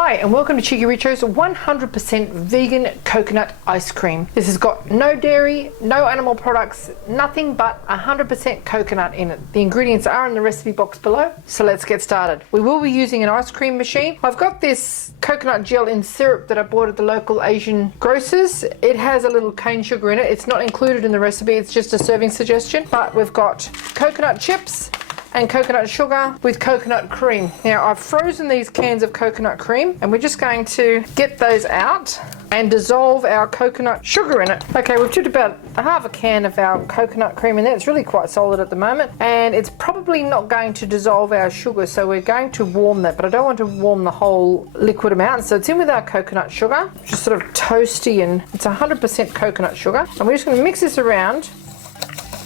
Hi and welcome to Cheeky Richo's 100% vegan coconut ice cream. This has got no dairy, no animal products, nothing but 100% coconut in it. The ingredients are in the recipe box below, so let's get started. We will be using an ice cream machine. I've got this coconut gel in syrup that I bought at the local Asian grocers. It has a little cane sugar in it. It's not included in the recipe, it's just a serving suggestion. But we've got coconut chips and coconut sugar with coconut cream. Now I've frozen these cans of coconut cream and we're just going to get those out and dissolve our coconut sugar in it. Okay, we've put about half a can of our coconut cream in there. It's really quite solid at the moment and it's probably not going to dissolve our sugar, so we're going to warm that, but I don't want to warm the whole liquid amount. So it's in with our coconut sugar, just sort of toasty, and it's 100% coconut sugar. And we're just going to mix this around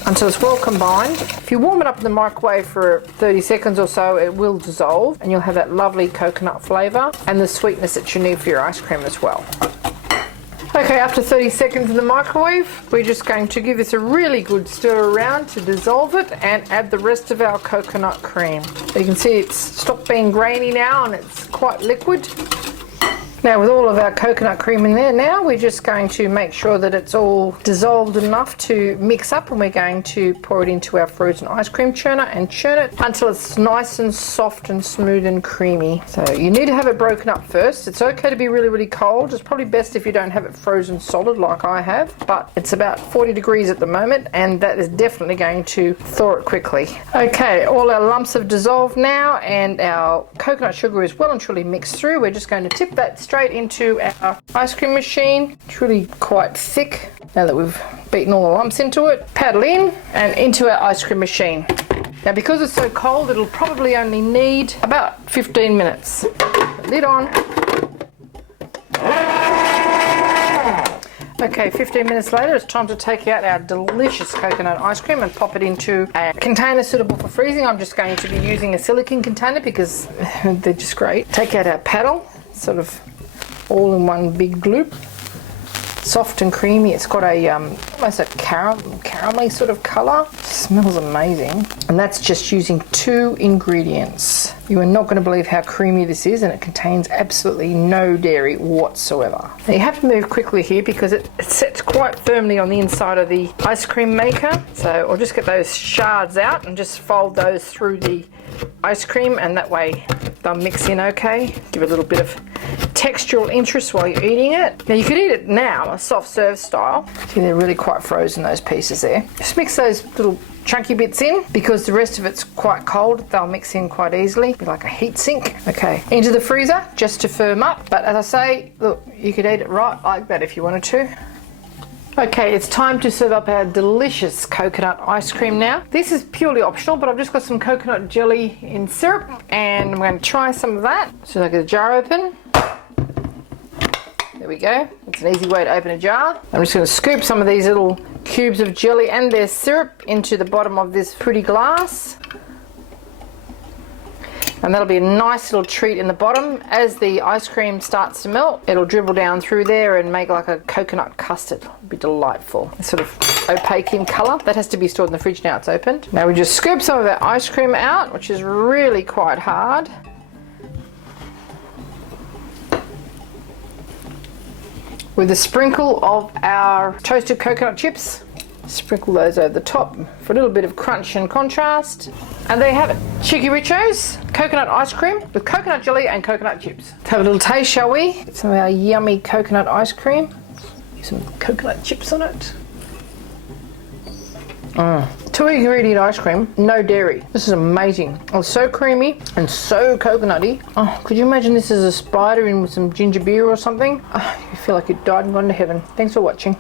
until it's well combined. If you warm it up in the microwave for 30 seconds or so, it will dissolve and you'll have that lovely coconut flavour and the sweetness that you need for your ice cream as well. Okay, after 30 seconds in the microwave, we're just going to give this a really good stir around to dissolve it and add the rest of our coconut cream. So you can see it's stopped being grainy now and it's quite liquid. Now with all of our coconut cream in there now, we're just going to make sure that it's all dissolved enough to mix up, and we're going to pour it into our frozen ice cream churner and churn it until it's nice and soft and smooth and creamy. So you need to have it broken up first. It's okay to be really, really cold. It's probably best if you don't have it frozen solid like I have, but it's about 40 degrees at the moment and that is definitely going to thaw it quickly. Okay, all our lumps have dissolved now and our coconut sugar is well and truly mixed through. We're just going to tip that straight into our ice cream machine. It's really quite thick now that we've beaten all the lumps into it. Paddle in and into our ice cream machine. Now because it's so cold, it'll probably only need about 15 minutes. Lid on. Okay, 15 minutes later, it's time to take out our delicious coconut ice cream and pop it into a container suitable for freezing. I'm just going to be using a silicone container because they're just great. Take out our paddle, sort of all in one big gloop. Soft and creamy. It's got a almost a caramelly sort of colour. Smells amazing. And that's just using 2 ingredients. You are not going to believe how creamy this is, and it contains absolutely no dairy whatsoever. Now you have to move quickly here because it sets quite firmly on the inside of the ice cream maker. So I'll just get those shards out and just fold those through the ice cream, and that way they'll mix in okay. Give it a little bit of textural interest while you're eating it. Now you could eat it now, a soft serve style. See, they're really quite frozen, those pieces there. Just mix those little chunky bits in because the rest of it's quite cold. They'll mix in quite easily, be like a heat sink. Okay, into the freezer just to firm up. But as I say, look, you could eat it right like that if you wanted to. Okay, it's time to serve up our delicious coconut ice cream now. This is purely optional, but I've just got some coconut jelly in syrup and I'm going to try some of that. So I get the jar open. There we go. It's an easy way to open a jar. I'm just going to scoop some of these little cubes of jelly and their syrup into the bottom of this pretty glass. And that'll be a nice little treat in the bottom. As the ice cream starts to melt, it'll dribble down through there and make like a coconut custard. It'll be delightful. It's sort of opaque in colour. That has to be stored in the fridge now it's opened. Now we just scoop some of our ice cream out, which is really quite hard. With a sprinkle of our toasted coconut chips. Sprinkle those over the top for a little bit of crunch and contrast. And there you have it. Cheeky Richo's coconut ice cream with coconut jelly and coconut chips. Let's have a little taste, shall we? Get some of our yummy coconut ice cream. Some coconut chips on it. 2 ingredient ice cream, no dairy. This is amazing. It's so creamy and so coconutty. Oh, could you imagine this as a spider in with some ginger beer or something? Oh, you feel like you died and gone to heaven. Thanks for watching.